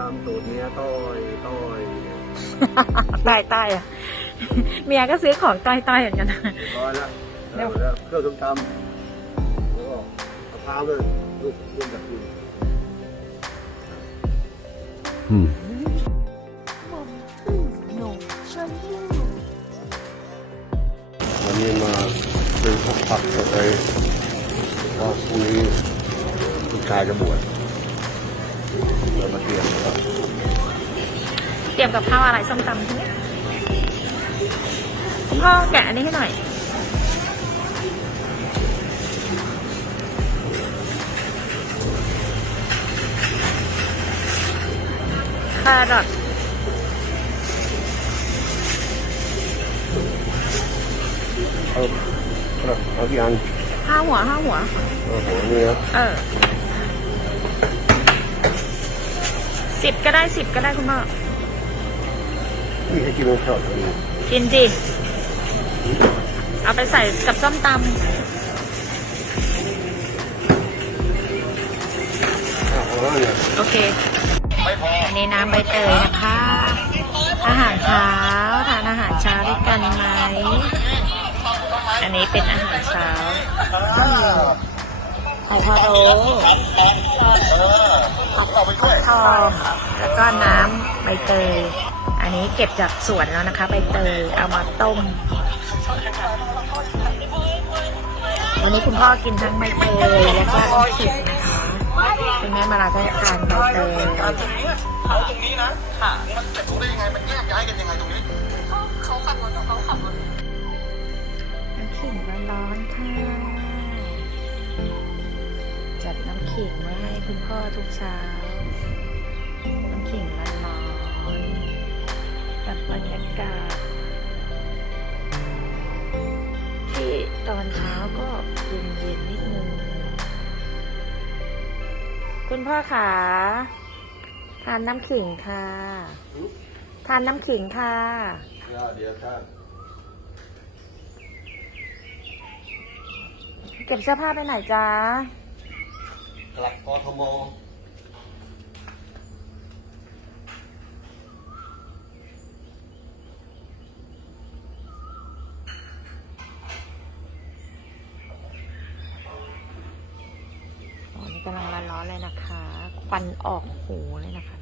ามสูตรเนี้ยต้อยต้อยตายตายอะ เมียก็ซื้อของตายตายเหมือนกันนะร้อยละเร็แล้ววแล้วเครื่องส้มตำโอ้มะพร้าวเลยลูกลูกแบบนี้อืมวันนี้มาเป็นพวกผักก็ไปเพราะพรุ่งนี้ลูกชายจะบวช เรามาเตรียมนะครับเตรียมกับข้าวอะไรส้มตำใช่ไหมคุณพ่อแกะอันนี้ให้หน่อย คารอทเอาเอาเอาที่อันห้าหัวห้าหัว โอ้โหนี่นะ เออ สิบก็ได้สิบก็ได้คุณพ่อนี่ให้กินรสชาติอันนี้กินสิเอาไปใส่กับส้มตอะเอาแล้วเนี่ยำโอเค อันนี้น้ำใบเตยนะคะ อาหารเช้าทานอาหารเช้าด้วยกันไหม อันนี้เป็นอาหารเช้าไข่พะโล้ผัก ทอง แล้วก็น้ำใบเตย อันนี้เก็บจากสวนแล้วนะคะ ใบเตยเอามาต้ม วันนี้คุณพ่อกินทั้งใบเตยแล้วก็น้ำขิงนะคะคุณแม่มาลาก็ทานใบเตยเอาตรงนี้นะค่ะมันเก็บตรงได้ยังไงมันแยกย้ายกันยังไงตรงนี้เขาขับรถเขาขับรถน้ำขิงร้อนๆค่ะจัดน้ำขิงไว้ให้คุณพ่อทุกเช้า น้ำขิงร้อนๆกับบรรยากาศ ที่ตอนเช้าก็เย็นๆนิดนึง คุณพ่อขาทานน้ำขิงค่ะ ทานน้ำขิงค่ะเดี๋ยวท่านเก็บเสื้อผ้าไปไหนจ๊ะกลับกทม กำลังร้อนๆเลยนะคะ ควันออกหูเลยนะคะ